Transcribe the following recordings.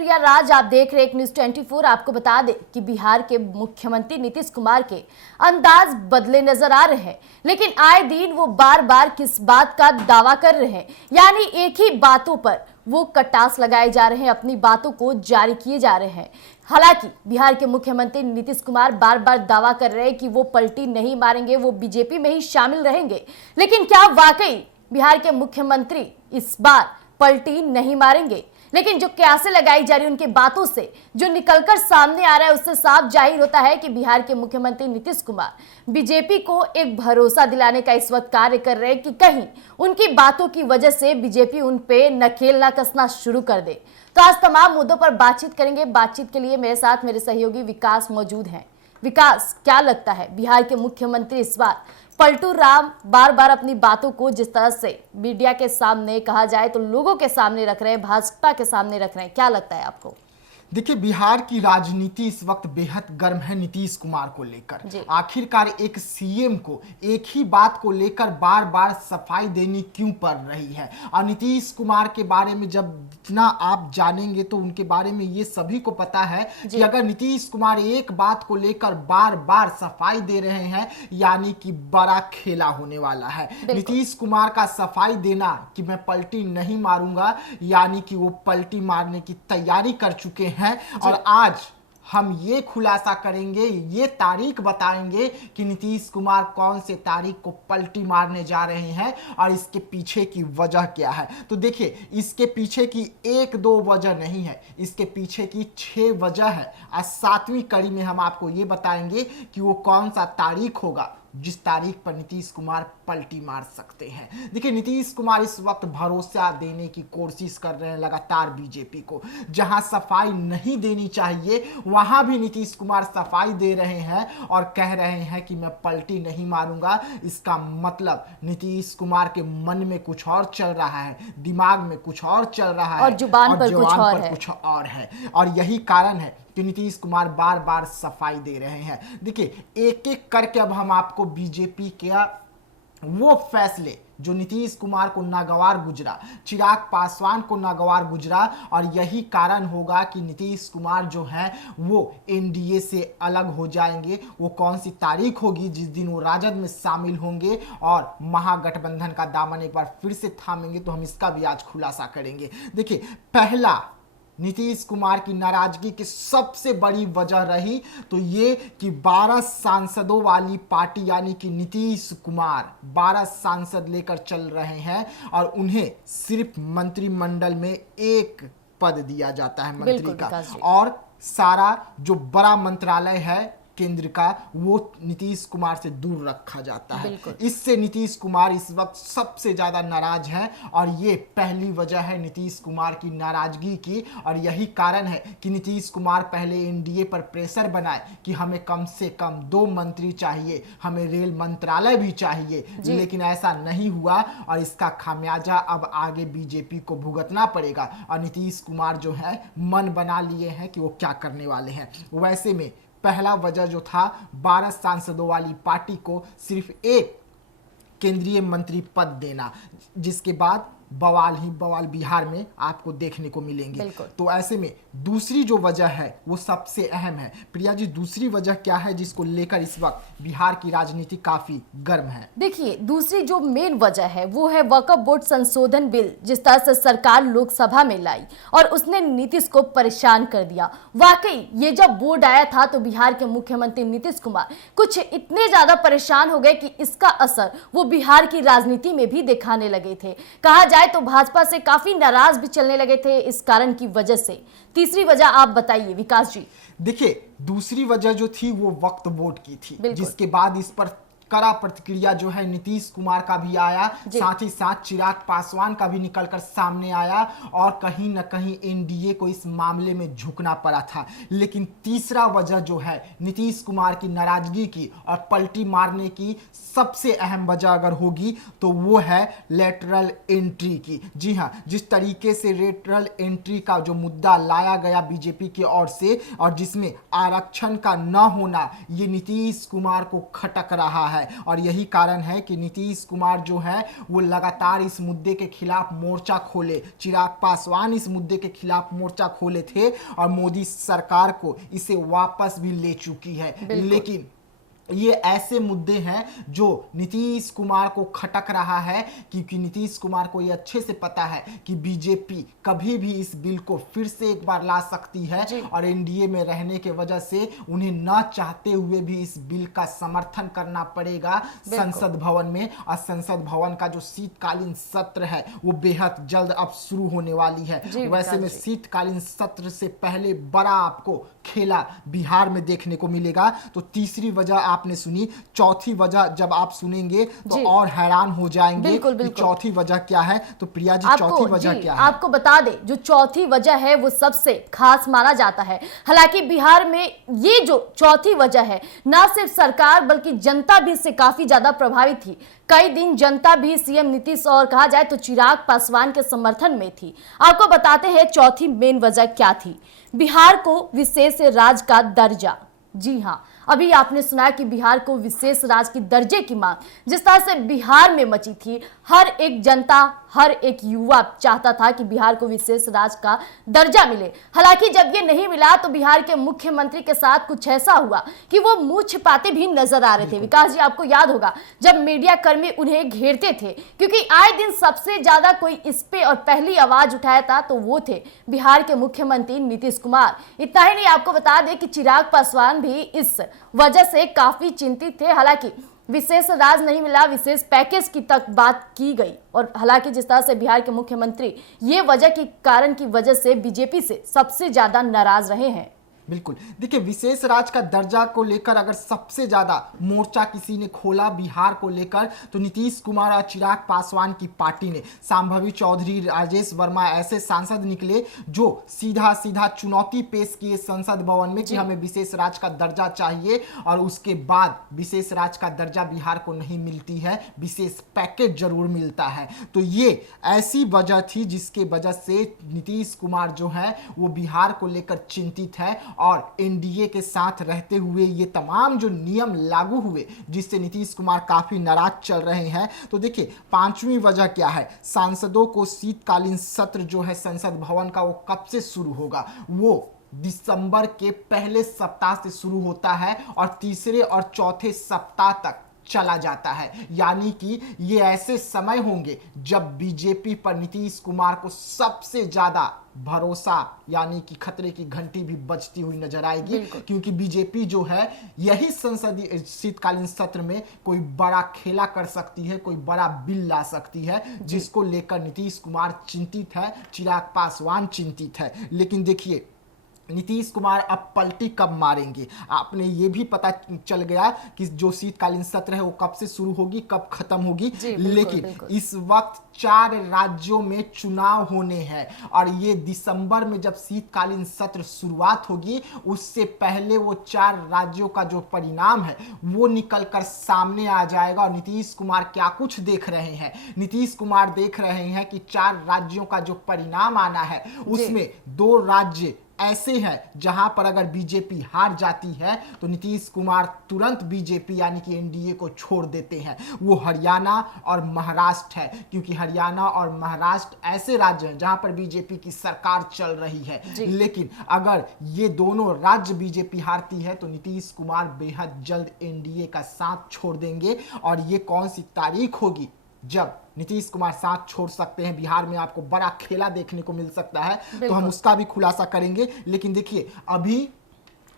प्रिया राज, आप देख रहे हैं न्यूज़ 24। आपको बता दें कि बिहार के मुख्यमंत्री नीतीश कुमार के अंदाज बदले नजर आ रहे हैं, लेकिन आए दिन वो बार बार किस बात का दावा कर रहे हैं, यानी एक ही बातों पर वो कटास लगाए जा रहे हैं, अपनी बातों को जारी किए जा रहे हैं। हालांकि बिहार के मुख्यमंत्री नीतीश कुमार बार बार दावा कर रहे हैं कि वो पलटी नहीं मारेंगे, वो बीजेपी में ही शामिल रहेंगे। लेकिन क्या वाकई बिहार के मुख्यमंत्री इस बार पलटी नहीं मारेंगे? लेकिन जो क्यासें लगाई जा रही उनकी बातों से जो निकलकर सामने आ रहा है, उससे साफ जाहिर होता है कि बिहार के मुख्यमंत्री नीतीश कुमार बीजेपी को एक भरोसा दिलाने का इस वक्त कार्य कर रहे हैं कि कहीं उनकी बातों की वजह से बीजेपी उन पे नकेल ना कसना शुरू कर दे। तो आज तमाम मुद्दों पर बातचीत करेंगे। बातचीत के लिए मेरे साथ मेरे सहयोगी विकास मौजूद हैं। विकास, क्या लगता है बिहार के मुख्यमंत्री इस बार पलटू राम बार बार अपनी बातों को जिस तरह से मीडिया के सामने, कहा जाए तो लोगों के सामने रख रहे हैं, भाजपा के सामने रख रहे हैं, क्या लगता है आपको? देखिए, बिहार की राजनीति इस वक्त बेहद गर्म है नीतीश कुमार को लेकर। आखिरकार एक सीएम को एक ही बात को लेकर बार बार सफाई देनी क्यों पड़ रही है? और नीतीश कुमार के बारे में जब जितना आप जानेंगे तो उनके बारे में ये सभी को पता है कि अगर नीतीश कुमार एक बात को लेकर बार बार सफाई दे रहे हैं, यानी कि बड़ा खेला होने वाला है। नीतीश कुमार का सफाई देना कि मैं पलटी नहीं मारूंगा, यानी कि वो पलटी मारने की तैयारी कर चुके हैं। और आज हम ये खुलासा करेंगे, ये तारीख बताएंगे कि नीतीश कुमार कौन से तारीख को पलटी मारने जा रहे हैं और इसके पीछे की वजह क्या है। तो देखिए, इसके पीछे की एक दो वजह नहीं है, इसके पीछे की 6 वजह है। आज 7वीं कड़ी में हम आपको ये बताएंगे कि वो कौन सा तारीख होगा जिस तारीख पर नीतीश कुमार पलटी मार सकते हैं। देखिए, नीतीश कुमार इस वक्त भरोसा देने की कोशिश कर रहे हैं लगातार बीजेपी को। जहां सफाई नहीं देनी चाहिए वहां भी नीतीश कुमार सफाई दे रहे हैं और कह रहे हैं कि मैं पलटी नहीं मारूंगा। इसका मतलब नीतीश कुमार के मन में कुछ और चल रहा है, दिमाग में कुछ और चल रहा है और जुबान पर कुछ और है। और यही कारण है कि नीतीश कुमार बार बार सफाई दे रहे हैं। देखिए, एक एक करके अब हम आपको बीजेपी के वो फैसले जो नीतीश कुमार को नागवार गुजरा, चिराग पासवान को नागवार गुजरा, और यही कारण होगा कि नीतीश कुमार जो है वो एनडीए से अलग हो जाएंगे। वो कौन सी तारीख होगी जिस दिन वो राजद में शामिल होंगे और महागठबंधन का दामन एक बार फिर से थामेंगे, तो हम इसका भी आज खुलासा करेंगे। देखिए, पहला नीतीश कुमार की नाराजगी की सबसे बड़ी वजह रही तो ये कि 12 सांसदों वाली पार्टी, यानी कि नीतीश कुमार 12 सांसद लेकर चल रहे हैं और उन्हें सिर्फ मंत्रिमंडल में एक पद दिया जाता है मंत्री का, और सारा जो बड़ा मंत्रालय है केंद्र का वो नीतीश कुमार से दूर रखा जाता है। इससे नीतीश कुमार इस वक्त सबसे ज्यादा नाराज हैं और ये पहली वजह है नीतीश कुमार की नाराजगी की। और यही कारण है कि नीतीश कुमार पहले एनडीए पर प्रेशर बनाए कि हमें कम से कम 2 मंत्री चाहिए, हमें रेल मंत्रालय भी चाहिए, लेकिन ऐसा नहीं हुआ और इसका खामियाजा अब आगे बीजेपी को भुगतना पड़ेगा। और नीतीश कुमार जो है मन बना लिए हैं कि वो क्या करने वाले हैं। वैसे में पहला वजह जो था 12 सांसदों वाली पार्टी को सिर्फ एक केंद्रीय मंत्री पद देना, जिसके बाद बवाल ही बवाल बिहार में आपको देखने को मिलेंगे। तो ऐसे में दूसरी जो वजह है वो सबसे अहम है। प्रिया जी, दूसरी वजह क्या है जिसको लेकर इस वक्त बिहार की राजनीति काफी गर्म है? देखिए, दूसरी जो मेन वजह है वो है वक्फ बोर्ड संशोधन बिल, जिस तरह से सरकार लोकसभा में लाई और उसने नीतीश को परेशान कर दिया। वाकई ये जब बोर्ड आया था तो बिहार के मुख्यमंत्री नीतीश कुमार कुछ इतने ज्यादा परेशान हो गए कि इसका असर वो बिहार की राजनीति में भी दिखाने लगे थे। कहा जाए तो भाजपा से काफी नाराज भी चलने लगे थे इस कारण की वजह से। तीसरी वजह आप बताइए विकास जी। देखिए, दूसरी वजह जो थी वो वक्फ बोर्ड की थी, जिसके बाद इस पर कड़ा प्रतिक्रिया जो है नीतीश कुमार का भी आया, साथ ही साथ चिराग पासवान का भी निकलकर सामने आया और कहीं न कहीं एनडीए को इस मामले में झुकना पड़ा था। लेकिन तीसरा वजह जो है नीतीश कुमार की नाराजगी की और पलटी मारने की सबसे अहम वजह अगर होगी तो वो है लेटरल एंट्री की। जी हाँ, जिस तरीके से लेटरल एंट्री का जो मुद्दा लाया गया बीजेपी की ओर से और जिसमें आरक्षण का न होना ये नीतीश कुमार को खटक रहा है। है। और यही कारण है कि नीतीश कुमार जो है वो लगातार इस मुद्दे के खिलाफ मोर्चा खोले। चिराग पासवान इस मुद्दे के खिलाफ मोर्चा खोले थे और मोदी सरकार को इसे वापस भी ले चुकी है। लेकिन ये ऐसे मुद्दे हैं जो नीतीश कुमार को खटक रहा है, क्योंकि नीतीश कुमार को ये अच्छे से पता है कि बीजेपी कभी भी इस बिल को फिर से एक बार ला सकती है और एनडीए में रहने के वजह से उन्हें ना चाहते हुए भी इस बिल का समर्थन करना पड़ेगा संसद भवन में। और संसद भवन का जो शीतकालीन सत्र है वो बेहद जल्द अब शुरू होने वाली है। वैसे में शीतकालीन सत्र से पहले बड़ा आपको खेला बिहार में देखने को मिलेगा। तो तीसरी वजह आपने सुनी, चौथी वजह जब आप सुनेंगे तो और हैरान हो जाएंगे कि चौथी वजह क्या है। तो प्रिया जी, चौथी वजह क्या है? आपको बता दें, जो चौथी वजह है वो सबसे खास माना जाता है। हालांकि बिहार में ये जो चौथी वजह है, ना सिर्फ सरकार बल्कि जनता भी इससे काफी ज्यादा प्रभावित थी। कई दिन जनता भी सीएम नीतीश और कहा जाए तो चिराग पासवान के समर्थन में थी। आपको बताते हैं चौथी मेन वजह क्या थी। बिहार को विशेष राज्य का दर्जा। जी हाँ, अभी आपने सुना कि बिहार को विशेष राज्य की दर्जे की मांग जिस तरह से बिहार में मची थी, हर एक जनता, हर एक युवा चाहता था कि बिहार को विशेष राज्य का दर्जा मिले। हालांकि जब ये नहीं मिला तो बिहार के मुख्यमंत्री के साथ कुछ ऐसा हुआ कि वो मुंह छिपाते भी नजर आ रहे थे। विकास जी, आपको याद होगा जब मीडिया कर्मी उन्हें घेरते थे, क्योंकि आए दिन सबसे ज्यादा कोई इस पे और पहली आवाज उठाया था तो वो थे बिहार के मुख्यमंत्री नीतीश कुमार। इतना ही नहीं, आपको बता दें कि चिराग पासवान भी इस वजह से काफी चिंतित थे। हालांकि विशेष राज नहीं मिला, विशेष पैकेज की तक बात की गई। और हालांकि जिस तरह से बिहार के मुख्यमंत्री ये वजह की कारण की वजह से बीजेपी से सबसे ज्यादा नाराज रहे हैं। बिल्कुल, देखिए, विशेष राज्य का दर्जा को लेकर अगर सबसे ज्यादा मोर्चा किसी ने खोला बिहार को लेकर तो नीतीश कुमार और चिराग पासवान की पार्टी ने। संभावी चौधरी, राजेश वर्मा ऐसे सांसद निकले जो सीधा सीधा चुनौती पेश किए संसद भवन में कि हमें विशेष राज्य का दर्जा चाहिए। और उसके बाद विशेष राज्य का दर्जा बिहार को नहीं मिलती है, विशेष पैकेज जरूर मिलता है। तो ये ऐसी वजह थी जिसके वजह से नीतीश कुमार जो है वो बिहार को लेकर चिंतित है। और एनडीए के साथ रहते हुए ये तमाम जो नियम लागू हुए जिससे नीतीश कुमार काफी नाराज चल रहे हैं। तो देखिए, पांचवी वजह क्या है? सांसदों को शीतकालीन सत्र जो है संसद भवन का वो कब से शुरू होगा? वो दिसंबर के पहले सप्ताह से शुरू होता है और तीसरे और चौथे सप्ताह तक चला जाता है। यानी कि ये ऐसे समय होंगे जब बीजेपी पर नीतीश कुमार को सबसे ज्यादा भरोसा यानी कि खतरे की घंटी भी बजती हुई नजर आएगी, क्योंकि बीजेपी जो है यही संसदीय शीतकालीन सत्र में कोई बड़ा खेला कर सकती है, कोई बड़ा बिल ला सकती है, जिसको लेकर नीतीश कुमार चिंतित है, चिराग पासवान चिंतित है। लेकिन देखिए, नीतीश कुमार अब पलटी कब मारेंगे? आपने ये भी पता चल गया कि जो शीतकालीन सत्र है वो कब से शुरू होगी, कब खत्म होगी। लेकिन इस वक्त 4 राज्यों में चुनाव होने हैं और ये दिसंबर में जब शीतकालीन सत्र शुरुआत होगी उससे पहले वो 4 राज्यों का जो परिणाम है वो निकलकर सामने आ जाएगा। और नीतीश कुमार क्या कुछ देख रहे हैं? नीतीश कुमार देख रहे हैं कि 4 राज्यों का जो परिणाम आना है उसमें 2 राज्य ऐसे हैं जहां पर अगर बीजेपी हार जाती है तो नीतीश कुमार तुरंत बीजेपी यानी कि एनडीए को छोड़ देते हैं। वो हरियाणा और महाराष्ट्र है, क्योंकि हरियाणा और महाराष्ट्र ऐसे राज्य हैं जहां पर बीजेपी की सरकार चल रही है। लेकिन अगर ये दोनों राज्य बीजेपी हारती है तो नीतीश कुमार बेहद जल्द एनडीए का साथ छोड़ देंगे। और ये कौन सी तारीख होगी जब नीतीश कुमार साथ छोड़ सकते हैं? बिहार में आपको बड़ा खेला देखने को मिल सकता है, तो हम उसका भी खुलासा करेंगे। लेकिन देखिए, अभी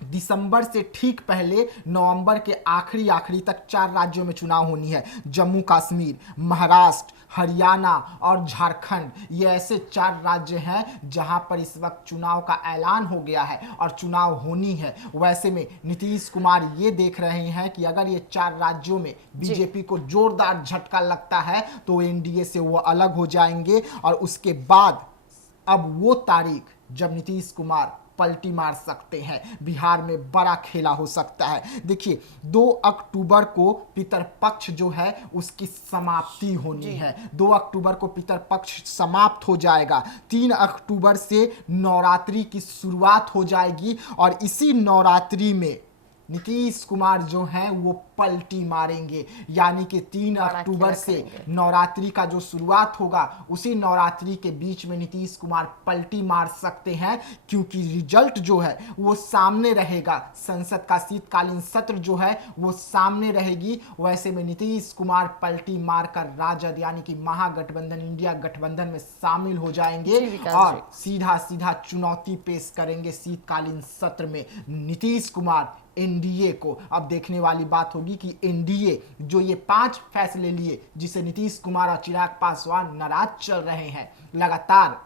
दिसंबर से ठीक पहले नवंबर के आखिरी तक 4 राज्यों में चुनाव होनी है। जम्मू कश्मीर, महाराष्ट्र, हरियाणा और झारखंड, ये ऐसे 4 राज्य हैं जहां पर इस वक्त चुनाव का ऐलान हो गया है और चुनाव होनी है। वैसे में नीतीश कुमार ये देख रहे हैं कि अगर ये 4 राज्यों में बीजेपी को जोरदार झटका लगता है तो एनडीए से वो अलग हो जाएंगे। और उसके बाद अब वो तारीख जब नीतीश कुमार पलटी मार सकते हैं, बिहार में बड़ा खेला हो सकता है। देखिए, 2 अक्टूबर को पितरपक्ष जो है उसकी समाप्ति होनी है। 2 अक्टूबर को पितरपक्ष समाप्त हो जाएगा। 3 अक्टूबर से नवरात्रि की शुरुआत हो जाएगी और इसी नवरात्रि में नीतीश कुमार जो हैं वो पलटी मारेंगे, यानी कि 3 अक्टूबर से नवरात्रि का जो शुरुआत होगा उसी नवरात्रि के बीच में नीतीश कुमार पलटी मार सकते हैं, क्योंकि रिजल्ट जो है वो सामने रहेगा। संसद का शीतकालीन सत्र जो है वो सामने रहेगी। वैसे में नीतीश कुमार पलटी मारकर राजद यानी कि महागठबंधन, इंडिया गठबंधन में शामिल हो जाएंगे और सीधा सीधा चुनौती पेश करेंगे शीतकालीन सत्र में नीतीश कुमार एनडीए को। अब देखने वाली बात होगी कि एनडीए जो ये 5 फैसले लिए जिसे नीतीश कुमार और चिराग पासवान नाराज चल रहे हैं, लगातार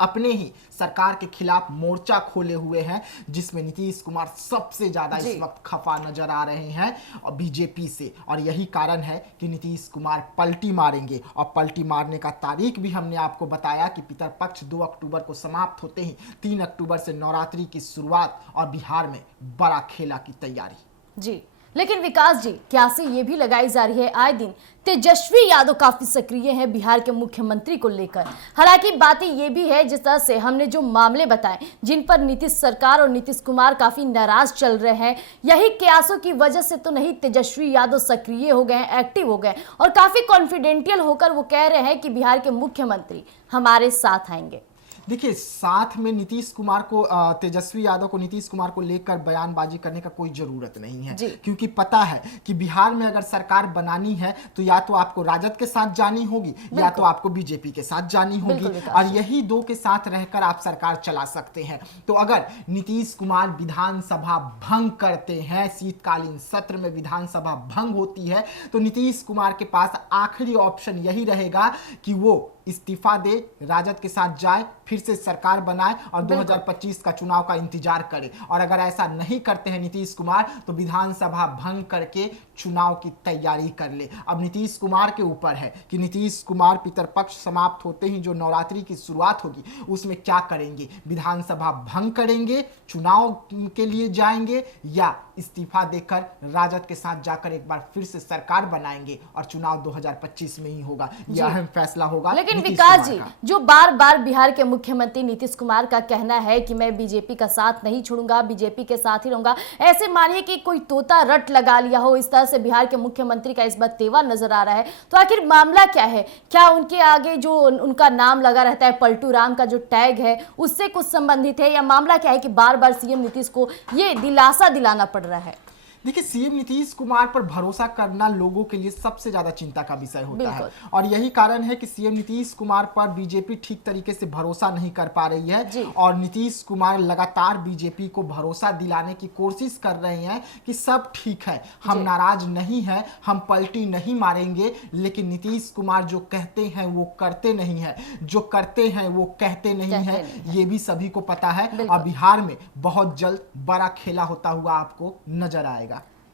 अपने ही सरकार के खिलाफ मोर्चा खोले हुए हैं, जिसमें नीतीश कुमार सबसे ज्यादा इस वक्त खफा नजर आ रहे हैं और बीजेपी से। और यही कारण है कि नीतीश कुमार पलटी मारेंगे। और पलटी मारने का तारीख भी हमने आपको बताया कि पितरपक्ष 2 अक्टूबर को समाप्त होते ही 3 अक्टूबर से नवरात्रि की शुरुआत और बिहार में बड़ा खेला की तैयारी। जी, लेकिन विकास जी, क्यासी ये भी लगाई जा रही है आए दिन तेजस्वी यादव काफी सक्रिय हैं बिहार के मुख्यमंत्री को लेकर। हालांकि बातें ये भी है, जिस तरह से हमने जो मामले बताए जिन पर नीतीश सरकार और नीतीश कुमार काफी नाराज चल रहे हैं, यही क्यासों की वजह से तो नहीं तेजस्वी यादव सक्रिय हो गए हैं, एक्टिव हो गए और काफी कॉन्फिडेंटियल होकर वो कह रहे हैं कि बिहार के मुख्यमंत्री हमारे साथ आएंगे। देखिए, साथ में नीतीश कुमार को, तेजस्वी यादव को नीतीश कुमार को लेकर बयानबाजी करने का कोई जरूरत नहीं है, क्योंकि पता है कि बिहार में अगर सरकार बनानी है तो या तो आपको राजद के साथ जानी होगी या तो आपको बीजेपी के साथ जानी होगी, और यही 2 के साथ रहकर आप सरकार चला सकते हैं। तो अगर नीतीश कुमार विधानसभा भंग करते हैं, शीतकालीन सत्र में विधानसभा भंग होती है, तो नीतीश कुमार के पास आखिरी ऑप्शन यही रहेगा कि वो इस्तीफा दे, राजद के साथ जाए, फिर से सरकार बनाए और 2025 का चुनाव का इंतजार करे। और अगर ऐसा नहीं करते हैं नीतीश कुमार तो विधानसभा भंग करके चुनाव की तैयारी कर ले। अब नीतीश कुमार के ऊपर है कि नीतीश कुमार पितरपक्ष समाप्त होते ही जो नवरात्रि की शुरुआत होगी उसमें क्या करेंगे, विधानसभा भंग करेंगे, चुनाव के लिए जाएंगे, या इस्तीफा देकर राजद के साथ जाकर एक बार फिर से सरकार बनाएंगे और चुनाव 2025 में ही होगा। यह अहम फैसला होगा। लेकिन विकास जी, जो बार बार बिहार के मुख्यमंत्री नीतीश कुमार का कहना है कि मैं बीजेपी का साथ नहीं छोड़ूंगा, बीजेपी के साथ ही रहूंगा, ऐसे मानिए कि कोई तोता रट लगा लिया हो, इस तरह से बिहार के मुख्यमंत्री का इस बार तेवर नजर आ रहा है, तो आखिर मामला क्या है? क्या उनके आगे जो उनका नाम लगा रहता है, पलटू राम का जो टैग है, उससे कुछ संबंधित है, या मामला क्या है कि बार बार सीएम नीतीश को ये दिलासा दिलाना पड़ रहा है? देखिए, सीएम नीतीश कुमार पर भरोसा करना लोगों के लिए सबसे ज्यादा चिंता का विषय होता है, और यही कारण है कि सीएम नीतीश कुमार पर बीजेपी ठीक तरीके से भरोसा नहीं कर पा रही है। और नीतीश कुमार लगातार बीजेपी को भरोसा दिलाने की कोशिश कर रहे हैं कि सब ठीक है, हम नाराज नहीं हैं, हम पलटी नहीं मारेंगे। लेकिन नीतीश कुमार जो कहते हैं वो करते नहीं है, जो करते हैं वो कहते नहीं है, ये भी सभी को पता है। और बिहार में बहुत जल्द बड़ा खेला होता हुआ आपको नजर आएगा।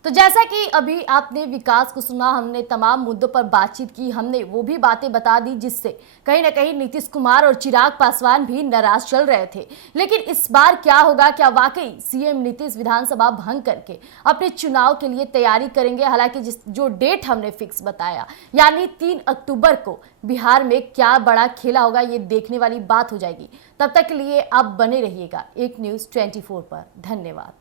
तो जैसा कि अभी आपने विकास को सुना, हमने तमाम मुद्दों पर बातचीत की, हमने वो भी बातें बता दी जिससे कहीं ना कहीं नीतीश कुमार और चिराग पासवान भी नाराज चल रहे थे। लेकिन इस बार क्या होगा, क्या वाकई सीएम नीतीश विधानसभा भंग करके अपने चुनाव के लिए तैयारी करेंगे? हालांकि जो डेट हमने फिक्स बताया यानी 3 अक्टूबर को बिहार में क्या बड़ा खेला होगा, ये देखने वाली बात हो जाएगी। तब तक के लिए आप बने रहिएगा एक न्यूज़ 24 पर। धन्यवाद।